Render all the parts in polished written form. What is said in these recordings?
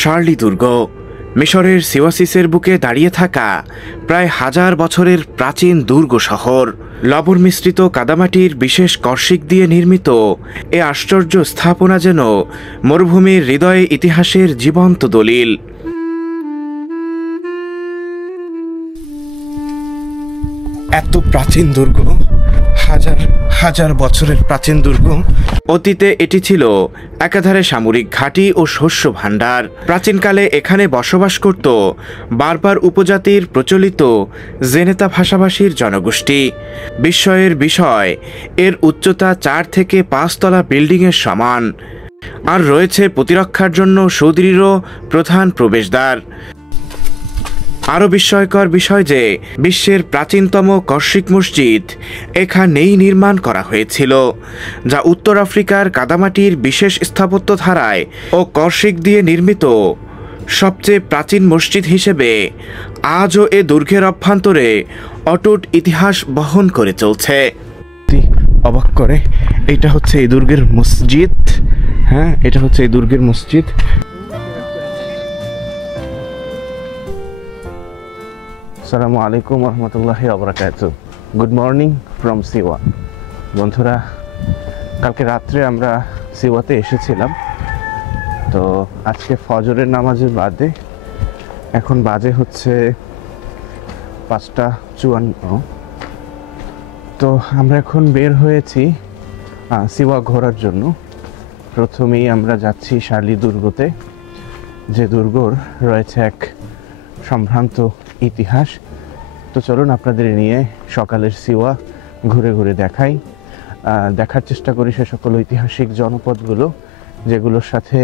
Shirley দুর্গ মিশরের সিওয়াসিসের বুকে দাঁড়িয়ে থাকা প্রায় 1000 বছরের প্রাচীন দুর্গ শহর। লবণ মিশ্রিত কাদামাটির বিশেষ কর্ষিক দিয়ে নির্মিত এ আশ্চর্য স্থাপনা যেন মরুভূমির হৃদয়ে ইতিহাসের জীবন্ত দলিল। এত প্রাচীন দুর্গ, হাজার হাজার বছরের প্রাচীন দুর্গ। অতীতে এটি ছিল একাধারে সামরিক ঘাঁটি ও শস্য ভাণ্ডার। প্রাচীনকালে এখানে বসবাস করত বারবার উপজাতির প্রচলিত জেনেতা ভাষাভাষীর জনগোষ্ঠী। বিস্ময়ের বিষয়, এর উচ্চতা 4 থেকে 5 তলা বিল্ডিংয়ের সমান, আর রয়েছে প্রতিরক্ষার জন্য সুদৃঢ় প্রধান প্রবেশদ্বার। আরও বিস্ময়কর বিষয় যে বিশ্বের প্রাচীনতম কর্ষিক মসজিদ এখানেই নির্মাণ করা হয়েছিল, যা উত্তর আফ্রিকার কাদামাটির বিশেষ স্থাপত্য ধারায় ও কর্ষিক দিয়ে নির্মিত সবচেয়ে প্রাচীন মসজিদ হিসেবে আজও এ দুর্গের অভ্যন্তরে অটুট ইতিহাস বহন করে চলছে। অবাক করে, এটা হচ্ছে এই দুর্গের মসজিদ। হ্যাঁ, এটা হচ্ছে এই দুর্গের মসজিদ। আসসালামু আলাইকুম রহমতুল্লাহি ওয়া বারাকাতুহু। Good morning from Siwa. বন্ধুরা, কালকে রাত্রে আমরা সিওয়াতে এসেছিলাম, তো আজকে ফজরের নামাজের বাদে এখন বাজে হচ্ছে 5:54। তো আমরা এখন বের হয়েছি সিওয়া ঘোরার জন্য। প্রথমেই আমরা যাচ্ছি শার্লি দুর্গতে, যে দুর্গর রয়েছে এক সম্ভ্রান্ত ইতিহাস। তো চলুন আপনাদের নিয়ে সকালের সিওয়া ঘুরে ঘুরে দেখার চেষ্টা করি সে সকল ঐতিহাসিক জনপদগুলো যেগুলোর সাথে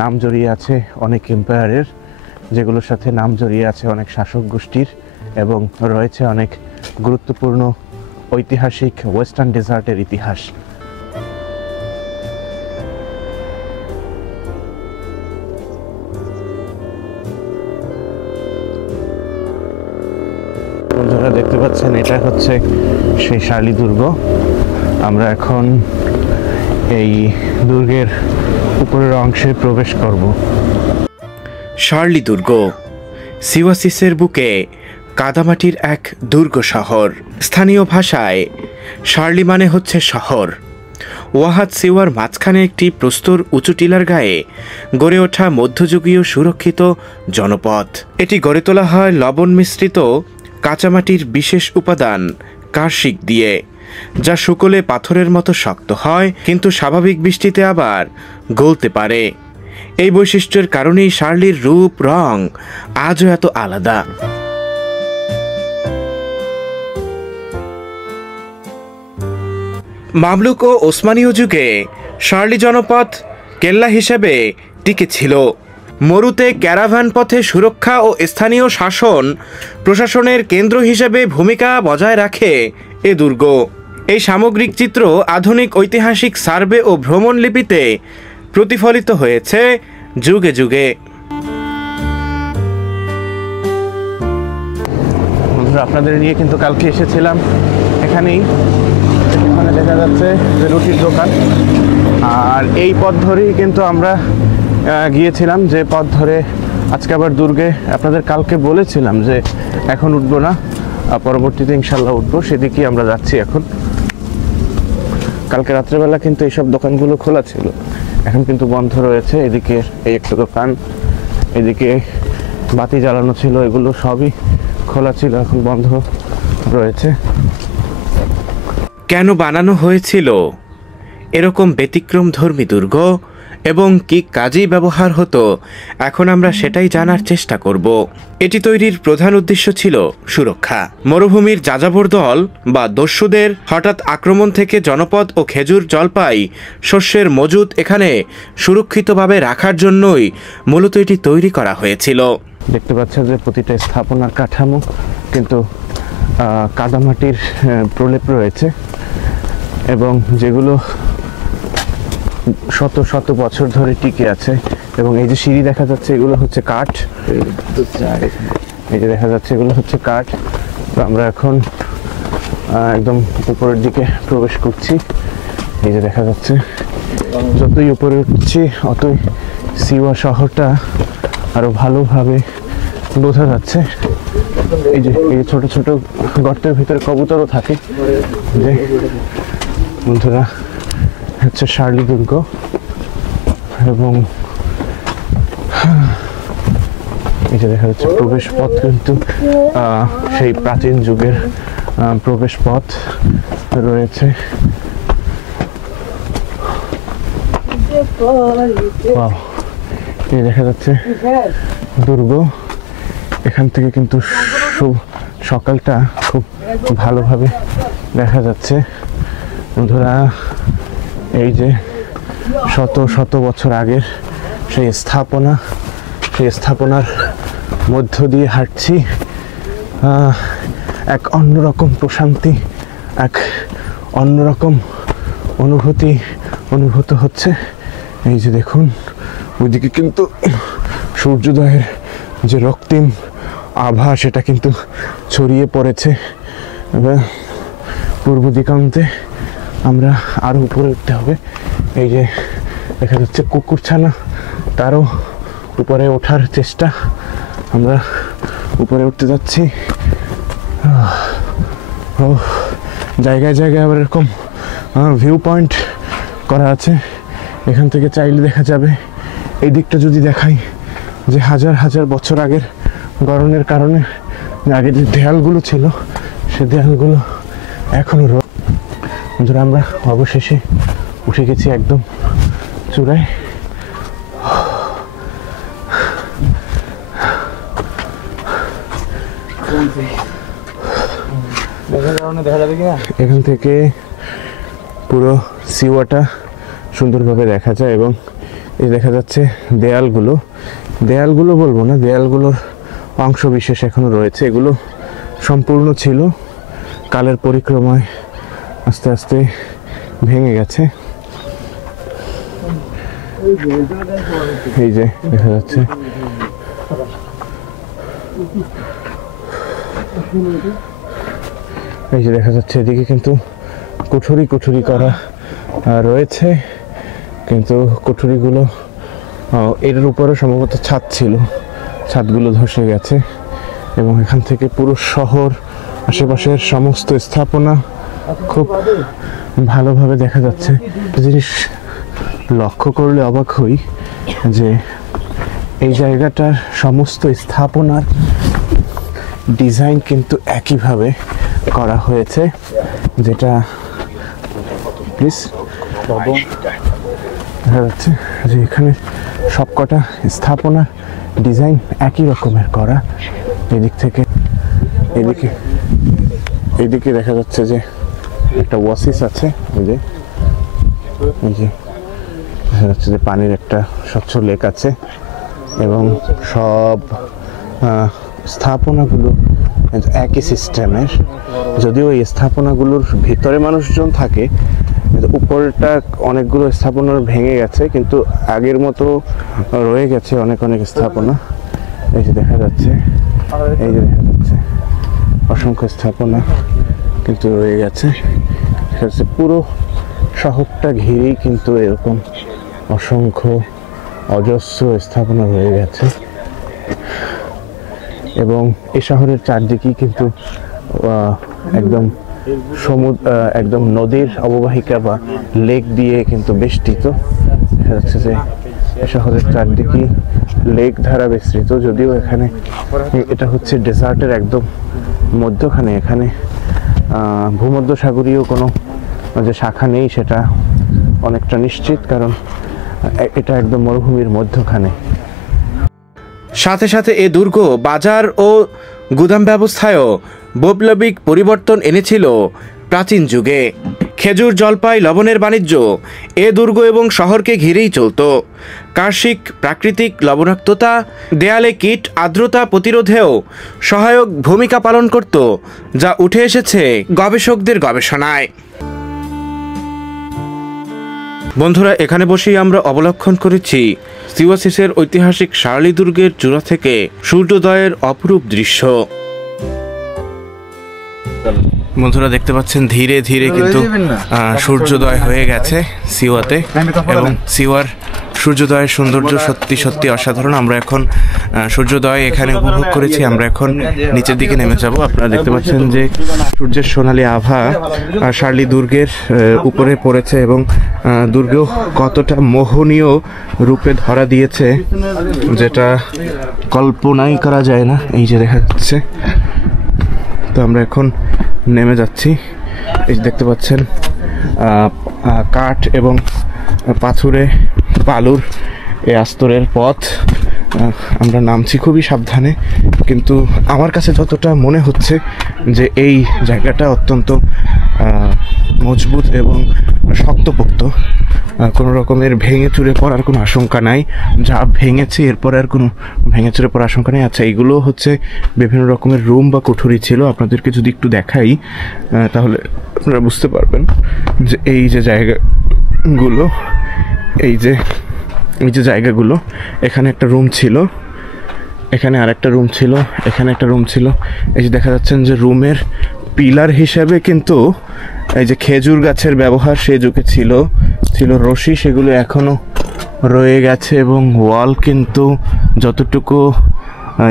নাম জড়িয়ে আছে অনেক এম্পায়ারের, যেগুলোর সাথে নাম জড়িয়ে আছে অনেক শাসক গোষ্ঠীর, এবং রয়েছে অনেক গুরুত্বপূর্ণ ঐতিহাসিক ওয়েস্টার্ন ডেজার্টের ইতিহাস। বন্ধুরা দেখতে পাচ্ছেন, এটা হচ্ছে সেই শার্লি দুর্গ। আমরা এখন এই দুর্গের উপরের অংশে প্রবেশ করব। শার্লি দুর্গ সিওয়াসিসের বুকে কাদামাটির এক দুর্গ শহর। স্থানীয় ভাষায় শার্লি মানে হচ্ছে শহর। ওয়াহাদ সিওয়ার মাঝখানে একটি প্রস্তর উঁচু টিলার গায়ে গড়ে ওঠা মধ্যযুগীয় সুরক্ষিত জনপদ। এটি গড়ে তোলা হয় লবণ মিশ্রিত কাঁচামাটির বিশেষ উপাদান কার্ষিক দিয়ে, যা শুকলে পাথরের মতো শক্ত হয় কিন্তু স্বাভাবিক বৃষ্টিতে আবার গলতে পারে। এই বৈশিষ্ট্যের কারণেই শার্লির রূপ রং আজও এত আলাদা। মামলুক ও ওসমানীয় যুগে শার্লি জনপদ কেল্লা হিসেবে টিকে ছিল। মরুতে ক্যারাভান পথে সুরক্ষা ও স্থানীয় শাসন প্রশাসনের কেন্দ্র হিসেবে ভূমিকা বজায় রাখে এ দুর্গ। এই সামগ্রিক চিত্র আধুনিক ঐতিহাসিক সার্ভে ও ভ্রমণ লিপিতে প্রতিফলিত হয়েছে যুগে যুগে। বন্ধুরা, আপনাদের নিয়ে কিন্তু কালকে এসেছিলাম এখানেই। এখানে দেখা যাচ্ছে যে রুটির দোকান, আর এই পথ ধরেই কিন্তু আমরা গিয়েছিলাম, যে পথ ধরে আজকে আবার দুর্গে। আপনাদের কালকে বলেছিলাম যে এখন উঠবো না, পরবর্তীতে ইনশাল্লাহ উঠবো, সেদিকেই আমরা যাচ্ছি এখন। কালকে রাত্রেবেলা কিন্তু এইসব দোকানগুলো খোলা ছিল, এখন কিন্তু বন্ধ রয়েছে। এদিকে এই একটা দোকান, এদিকে বাতি জ্বালানো ছিল, এগুলো সবই খোলা ছিল, এখন বন্ধ রয়েছে। কেন বানানো হয়েছিল এরকম ব্যতিক্রমধর্মী দুর্গ এবং কি কাজেই ব্যবহার হতো, এখন আমরা সেটাই জানার চেষ্টা করব। এটি তৈরির প্রধান উদ্দেশ্য ছিল সুরক্ষা। মরুভূমির যাযাবর দল বা দস্যুদের হঠাৎ আক্রমণ থেকে জনপদ ও খেজুর জলপাই শস্যের মজুদ এখানে সুরক্ষিতভাবে রাখার জন্যই মূলত এটি তৈরি করা হয়েছিল। দেখতে পাচ্ছেন যে প্রতিটা স্থাপনার কাঠামো কিন্তু কাদামাটির প্রলেপ রয়েছে, এবং যেগুলো শত শত বছর ধরে টিকে আছে। এবং এই যে সিঁড়ি দেখা যাচ্ছে, এগুলো হচ্ছে কাঠ। এই যে দেখা যাচ্ছে, এগুলো হচ্ছে কাঠ। তো আমরা এখন একদম উপরের দিকে প্রবেশ করছি। এই যে দেখা যাচ্ছে, যতই উপরে উঠছি অতই সিওয়া শহরটা আরো ভালোভাবে বোঝা যাচ্ছে। এই যে ছোট ছোট গর্তের ভিতরে কবুতরও থাকে। যে বন্ধুরা হচ্ছে শার্লি দুর্গ, এবং এই যে দেখা যাচ্ছে প্রবেশ পথ কিন্তু সেই প্রাচীন যুগের প্রবেশ পথ রয়েছে। এই দেখা যাচ্ছে দুর্গ। এখান থেকে কিন্তু সকালটা খুব ভালোভাবে দেখা যাচ্ছে। বন্ধুরা এই যে শত শত বছর আগের সেই স্থাপনার মধ্য দিয়ে হাঁটছি। এক অন্যরকম প্রশান্তি, এক অন্যরকম অনুভূত হচ্ছে। এই যে দেখুন, ওইদিকে কিন্তু সূর্যোদয়ের যে রক্তিম আভা সেটা কিন্তু ছড়িয়ে পড়েছে। এবার পূর্ব দিগন্তে আমরা আরো উপরে উঠতে হবে। এই যে দেখা যাচ্ছে কুকুরছানা, তারও উপরে ওঠার চেষ্টা। আমরা উপরে উঠতে যাচ্ছি। জায়গায় জায়গায় আবার এরকম ভিউ পয়েন্ট করা আছে, এখান থেকে চাইলে দেখা যাবে। এই দিকটা যদি দেখাই, যে হাজার হাজার বছর আগের গড়নের কারণে আগে যে দেয়ালগুলো ছিল সে দেয়ালগুলো এখনো বন্ধুরা আমরা অবশেষে উঠে গেছি একদম চূড়ায়। এখান থেকে পুরো সিওয়াটা সুন্দরভাবে দেখা যায়, এবং এই দেখা যাচ্ছে দেয়ালগুলো বলবো না, দেয়ালগুলোর অংশ বিশেষ এখনো রয়েছে। এগুলো সম্পূর্ণ ছিল, কালের পরিক্রমায় আস্তে আস্তে ভেঙে গেছে। এই যে দেখা যাচ্ছে এদিকে কিন্তু কুঠুরি করা রয়েছে, কিন্তু কুঠুরিগুলো এর উপরে সম্ভবত ছাদ ছিল, ছাদগুলো ধসে গেছে। এবং এখান থেকে পুরো শহর, আশেপাশের সমস্ত স্থাপনা খুব ভালোভাবে দেখা যাচ্ছে। জিনিস লক্ষ্য করলে অবাক হই যে এই জায়গাটার সমস্ত স্থাপনার ডিজাইন কিন্তু একইভাবে করা হয়েছে, যেটা প্লিজ দেখা যাচ্ছে যে এখানে সবকটা স্থাপনার ডিজাইন একই রকমের করা। এদিকে দেখা যাচ্ছে যে একটা ওয়াসিস আছে, এই যে দেখা যাচ্ছে যে পানির একটা স্বচ্ছ লেক আছে, এবং সব স্থাপনাগুলো একই সিস্টেমের। যদিও এই স্থাপনাগুলোর ভিতরে মানুষজন থাকে, উপরটা অনেকগুলো স্থাপনা ভেঙে গেছে, কিন্তু আগের মতো রয়ে গেছে অনেক স্থাপনা। এই যে দেখা যাচ্ছে অসংখ্য স্থাপনা কিন্তু রয়ে গেছে। পুরো শহরটা ঘিরেই কিন্তু এরকম অসংখ্য অজস্র স্থাপনা রয়ে গেছে, এবং এই শহরের চারদিকেই কিন্তু একদম একদম নদীর অববাহিকা বা লেক দিয়ে কিন্তু বেষ্টিত। দেখা যাচ্ছে যে শহরের চারদিকেই লেক ধারা বিস্তৃত। যদিও এখানে এটা হচ্ছে ডেজার্টের একদম মধ্যখানে, এখানে ভূমধ্যসাগরীয় কোনো যে শাখা নেই সেটা অনেকটা নিশ্চিত, কারণ এটা একদম মরুভূমির মধ্যখানে। সাথে সাথে এ দুর্গ বাজার ও গুদাম ব্যবস্থায়ও বৈপ্লবিক পরিবর্তন এনেছিল। প্রাচীন যুগে খেজুর, জলপাই, লবণের বাণিজ্য এ দুর্গ এবং শহরকে ঘিরেই চলত। কার্ষিক প্রাকৃতিক লবণাক্ততা দেয়ালে কীট আর্দ্রতা প্রতিরোধেও সহায়ক ভূমিকা পালন করত, যা উঠে এসেছে গবেষকদের গবেষণায়। বন্ধুরা, এখানে বসেই আমরা অবলোকন করেছি সিওয়াসিসের ঐতিহাসিক শার্লি দুর্গের চূড়া থেকে সূর্যোদয়ের অপরূপ দৃশ্য। বন্ধুরা দেখতে পাচ্ছেন ধীরে ধীরে কিন্তু সূর্যোদয় হয়ে গেছে সিওয়াতে, এবং সিওয়ার সূর্যোদয়ের সৌন্দর্য সত্যি সত্যি অসাধারণ। আমরা এখন সূর্যোদয় এখানে উপভোগ করেছি। আমরা এখন নিচের দিকে নেমে যাব। আপনারা দেখতে পাচ্ছেন যে সূর্যের সোনালী আভা শার্লি দুর্গের উপরে পড়েছে এবং দুর্গ কতটা মোহনীয় রূপে ধরা দিয়েছে যেটা কল্পনাই করা যায় না। এই যে দেখা যাচ্ছে। তো আমরা এখন নেমে যাচ্ছি। এই যে দেখতে পাচ্ছেন কাঠ এবং পাথুরে বালুর এই আস্তরের পথ। আমরা নামছি খুবই সাবধানে, কিন্তু আমার কাছে যতটা মনে হচ্ছে যে এই জায়গাটা অত্যন্ত মজবুত এবং শক্তপোক্ত। কোনো রকমের ভেঙে চুরে পড়ার কোনো আশঙ্কা নাই। যা ভেঙেছে এরপরে আর কোনো ভেঙে চুরে পড়ার আশঙ্কা নেই। আচ্ছা, এইগুলো হচ্ছে বিভিন্ন রকমের রুম বা কুঠুরি ছিল। আপনাদেরকে যদি একটু দেখাই তাহলে আপনারা বুঝতে পারবেন যে এই যে জায়গাগুলো, এই যে জায়গাগুলো, এখানে একটা রুম ছিল, এখানে আরেকটা রুম ছিল, এখানে একটা রুম ছিল। এই যে দেখা যাচ্ছেন যে রুমের পিলার হিসাবে কিন্তু এই যে খেজুর গাছের ব্যবহার সে যুগে ছিল রশি, সেগুলো এখনো রয়ে গেছে এবং ওয়াল কিন্তু যতটুকু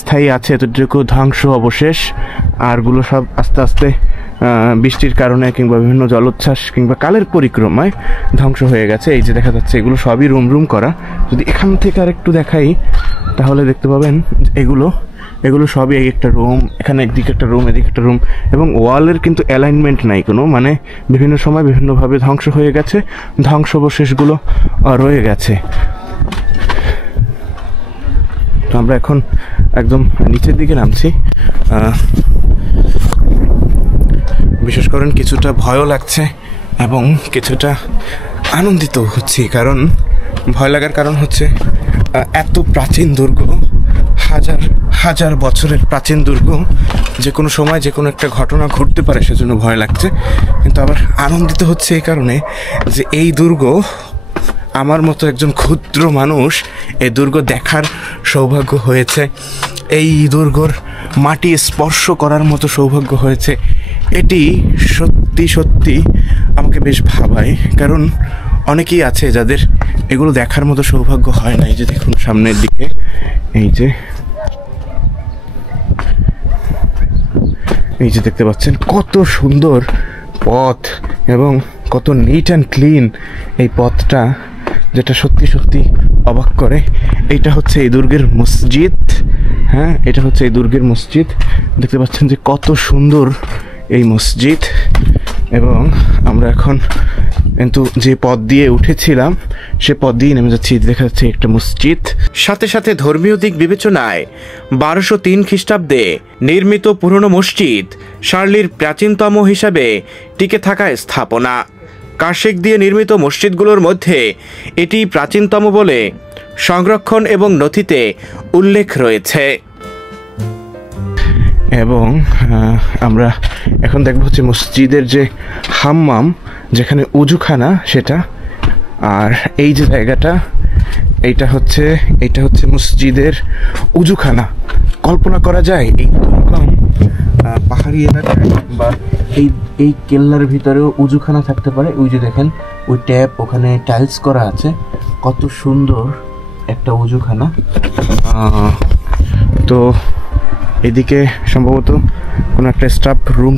স্থায়ী আছে এতটুকু ধ্বংস অবশেষ। আরগুলো সব আস্তে আস্তে বৃষ্টির কারণে কিংবা বিভিন্ন জলোচ্ছ্বাস কিংবা কালের পরিক্রমায় ধ্বংস হয়ে গেছে। এই যে দেখা যাচ্ছে এগুলো সবই রুম করা। যদি এখান থেকে আর একটু দেখাই তাহলে দেখতে পাবেন এগুলো সবই একটা রুম। এখানে একদিকে একটা রুম, এদিকে একটা রুম, এবং ওয়ালের কিন্তু অ্যালাইনমেন্ট নাই কোনো, মানে বিভিন্ন সময় বিভিন্নভাবে ধ্বংস হয়ে গেছে, ধ্বংসাবশেষগুলো রয়ে গেছে। তো আমরা এখন একদম নিচের দিকে নামছি। বিশেষ করে কিছুটা ভয়ও লাগছে এবং কিছুটা আনন্দিত হচ্ছি। কারণ ভয় লাগার কারণ হচ্ছে এত প্রাচীন দুর্গ, হাজার হাজার বছরের প্রাচীন দুর্গ, যে কোনো সময় যে কোনো একটা ঘটনা ঘটতে পারে, সেজন্য ভয় লাগছে। কিন্তু আবার আনন্দিত হচ্ছে এই কারণে যে এই দুর্গ, আমার মতো একজন ক্ষুদ্র মানুষ এই দুর্গ দেখার সৌভাগ্য হয়েছে, এই দুর্গর মাটি স্পর্শ করার মতো সৌভাগ্য হয়েছে। এটি সত্যি সত্যি আমাকে বেশ ভাবায়। কারণ অনেকেই আছে যাদের এগুলো দেখার মতো সৌভাগ্য হয় না। এই যে দেখুন সামনের দিকে এই যে দেখতে পাচ্ছেন কত সুন্দর পথ এবং কত নিট অ্যান্ড ক্লিন এই পথটা, যেটা সত্যি সত্যি অবাক করে। এইটা হচ্ছে এই দুর্গের মসজিদ। হ্যাঁ, এটা হচ্ছে এই দুর্গের মসজিদ। দেখতে পাচ্ছেন যে কত সুন্দর এই মসজিদ। এবং আমরা এখন কিন্তু যে পথ দিয়ে উঠেছিলাম সে পথ দিয়ে নেমে যাচ্ছি। দেখা যাচ্ছে একটা মসজিদ। সাথে সাথে ধর্মীয় দিক বিবেচনায় 1203 খ্রিস্টাব্দে নির্মিত পুরনো মসজিদ শার্লির প্রাচীনতম হিসাবে টিকে থাকা স্থাপনা। কার্শিক দিয়ে নির্মিত মসজিদগুলোর মধ্যে এটি প্রাচীনতম বলে সংরক্ষণ এবং নথিতে উল্লেখ রয়েছে। এবং আমরা এখন দেখব হচ্ছে মসজিদের যে হাম্মাম, যেখানে উজুখানা, সেটা। আর এই যে জায়গাটা, এইটা হচ্ছে মসজিদের উজুখানা। কল্পনা করা যায় এই দুর্গম পাহাড়ি এলাকায় বা এই কেল্লার ভিতরেও উজুখানা থাকতে পারে। ওই যে দেখেন ওই ট্যাপ, ওখানে টাইলস করা আছে, কত সুন্দর একটা উজুখানা। তো এদিকে সম্ভবত কোনো একটা স্টাফ রুম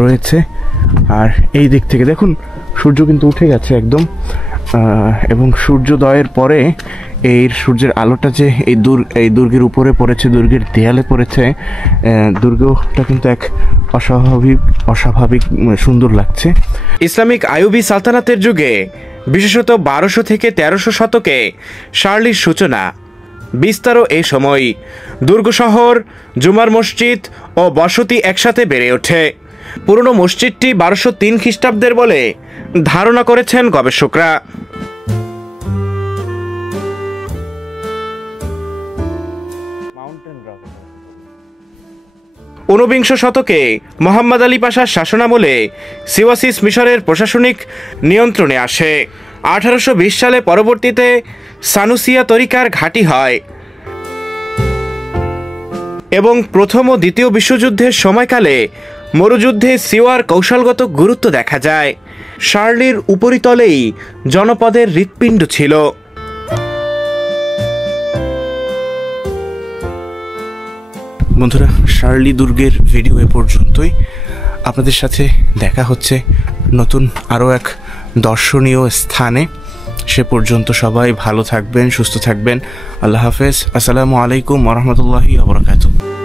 রয়েছে। আর এই দিক থেকে দেখুন সূর্য কিন্তু উঠে গেছে একদম। এবং সূর্যোদয়ের পরে এই সূর্যের আলোটা যে এই দুর্গের উপরে পড়েছে, দুর্গের দেয়ালে পড়েছে, দুর্গটা কিন্তু এক অস্বাভাবিক সুন্দর লাগছে। ইসলামিক আইয়ুবী সালতানাতের যুগে, বিশেষত 1200 থেকে 1300 শতকে শার্লির সূচনা। বিস্তারও এই সময়। দুর্গ শহর, জুমার মসজিদ ও বসতি একসাথে বেড়ে ওঠে। পুরনো মসজিদটি 1203 খ্রিস্টাব্দের বলে ধারণা করেছেন গবেষকরা। ঊনবিংশ শতকে মোহাম্মদ আলী পাশার শাসনামলে সিওয়াসিস মিশরের প্রশাসনিক নিয়ন্ত্রণে আসে। 1820 সালে পরবর্তীতে সানুসিয়া তরিকার ঘাঁটি হয় এবং প্রথম ও দ্বিতীয় বিশ্বযুদ্ধের সময়কালে মরুযুদ্ধে সিওয়ার কৌশলগত গুরুত্ব দেখা যায়। শার্লির উপরিতলেই জনপদের হৃৎপিণ্ড ছিল। বন্ধুরা, শার্লি দুর্গের ভিডিও এ পর্যন্তই। আপনাদের সাথে দেখা হচ্ছে নতুন আরও এক দর্শনীয় স্থানে। সে পর্যন্ত সবাই ভালো থাকবেন, সুস্থ থাকবেন। আল্লাহ হাফেজ। আসসালামু আলাইকুম ওয়া রাহমাতুল্লাহি ওয়া বারাকাতুহু।